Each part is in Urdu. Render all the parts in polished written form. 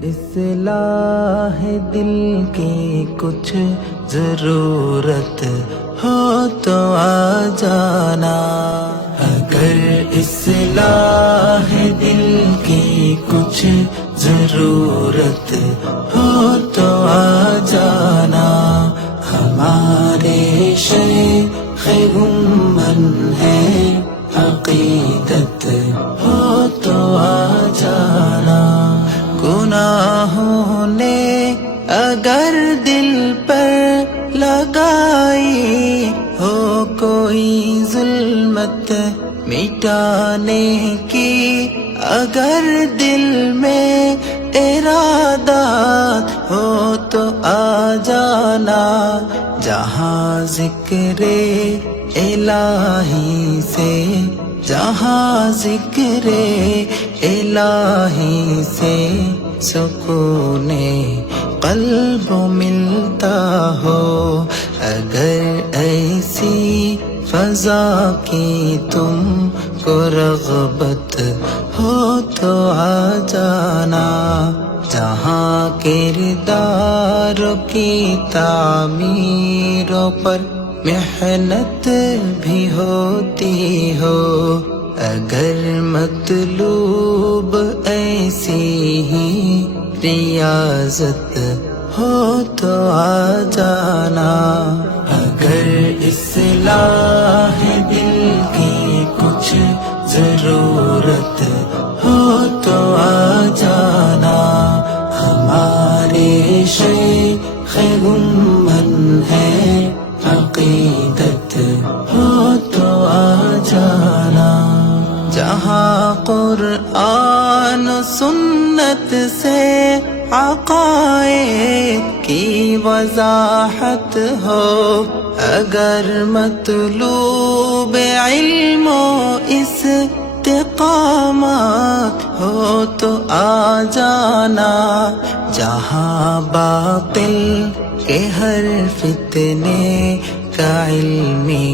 اصلاح دل کی کچھ ضرورت ہو تو آ جانا، اگر اصلاح دل کی کچھ ضرورت ہو تو آ جانا، ہمارے شیخ گنبد ہے عقیدت ہو تو آ جانا، گناہوں نے اگر دل پر لگائی ہو کوئی ظلمت مٹانے کی، اگر دل میں ارادات ہو تو آ جانا، جہاں ذکر الہی سے، جہاں ذکر الہی سے سکون قلب ملتا ہو، اگر ایسی فضا کی تم کو رغبت ہو تو آ جانا، جہاں کردار کی تعمیروں پر محنت بھی ہوتی ہو، اگر مطلوب ایسی ہی ریاضت ہو تو آ جانا، اگر اصلاح دل کی کچھ ضرورت ہو تو آ جانا، ہمارے شیخ گنبد ہے عقیدت ہو تو آ جانا، جہاں قرآن و سنت سے عقائد کی وضاحت ہو، اگر مطلوب علم و استقامت ہو تو آ جانا، جہاں باطل کہ ہر فتنے کا علمی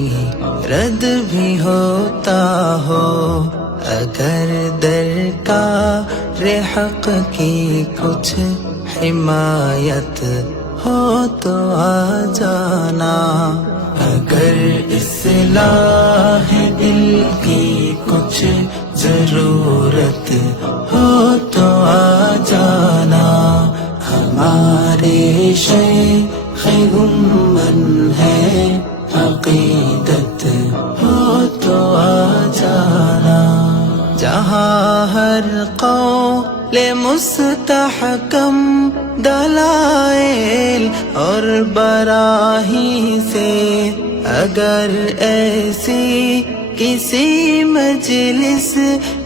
رد بھی ہوتا ہو، اگر درکار حق کی کچھ حمایت ہو تو آ جانا، اگر اصلاح دل کی کچھ ضرورت ہو تو آ جانا، ہمارے شیخ گنبد ہے عقیدت ہو تو آ جانا، جہاں ہر قول مستحکم دلائل اور براہین سے، اگر ایسی کسی مجلس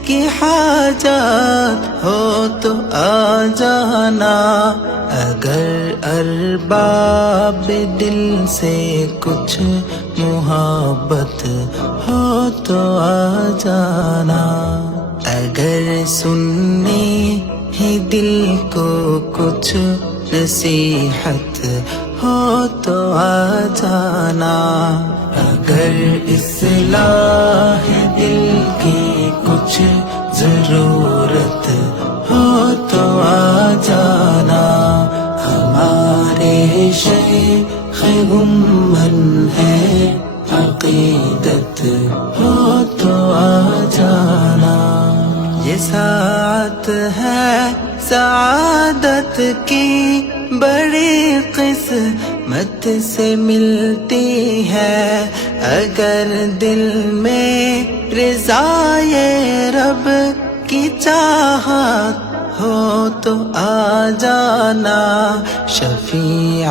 کی حاجات ہو تو آ جانا، اگر ارباب دل سے کچھ محبت ہو تو آ جانا، اگر سننے ہی دل کو کچھ نصیحت ہو تو آ جانا، اگر اصلاح دل کی کچھ ضرورت ہو تو آ جانا، ہمارے شیخ گنبد ہے عقیدت ہو تو آ جانا، یہ ساعت ہے سعادت کی بڑی قسمت سے ملتی ہے، اگر دل میں رضائے رب کی چاہت ہو تو آ جانا، شفیع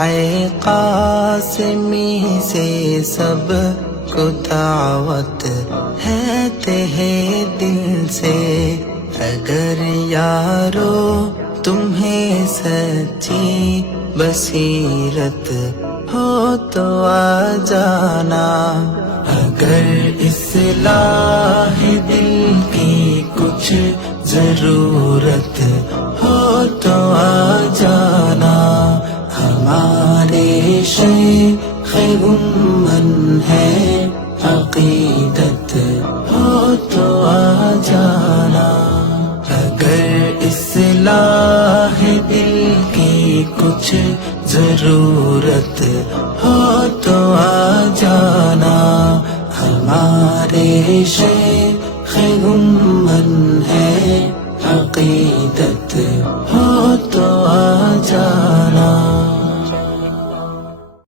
قاسمی سے سب کو دعوت ہے تہے دل سے، اگر یارو تمہیں سچی بصیرت ہو تو آ جانا، اگر اصلاح دل کی کچھ ضرورت ہو تو آ جانا، ہمارے شیخ گنبد ہے عقیدت ہو تو آ جانا، اگر اصلاح کچھ ضرورت ہو تو آ جانا، ہمارے شیخ امن ہے عقیدت